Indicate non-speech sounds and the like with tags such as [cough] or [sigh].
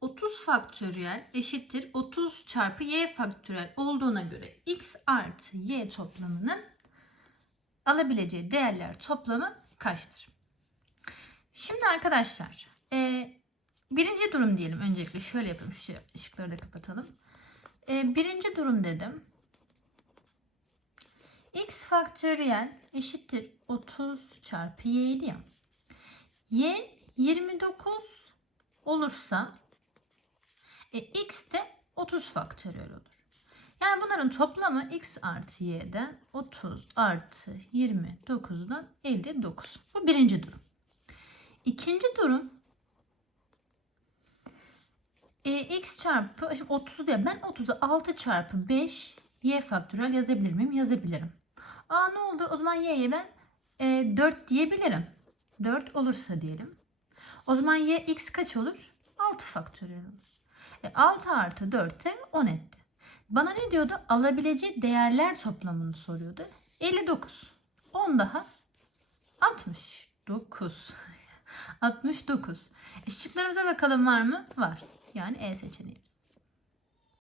...30 faktöriyel eşittir 30 çarpı y faktöriyel olduğuna göre x artı y toplamının alabileceği değerler toplamı kaçtır? Şimdi arkadaşlar e, birinci durum diyelim öncelikle şöyle yapalım şu ışıkları da kapatalım. E, birinci durum dedim. X faktöriyel eşittir 30 çarpı y'ydi ya. y 29 olursa e, x de 30 faktöriyel olur. Yani bunların toplamı x artı y'den 30 artı 29'dan 59. Bu birinci durum. İkinci durum e, x çarpı şimdi 30 diye ben 30'u 6 çarpı 5 y faktöriyel yazabilir miyim? Yazabilirim. Aa ne oldu? O zaman y'ye ben e, 4 diyebilirim. 4 olursa diyelim. O zaman y x kaç olur? 6 faktöriyel olur. E, 6 artı 4'te 10 etti. Bana ne diyordu? Alabileceği değerler toplamını soruyordu. 59. 10 daha 69. 69. [laughs] E, şıklarımıza bakalım var mı? Var. Yani E seçeneğimiz.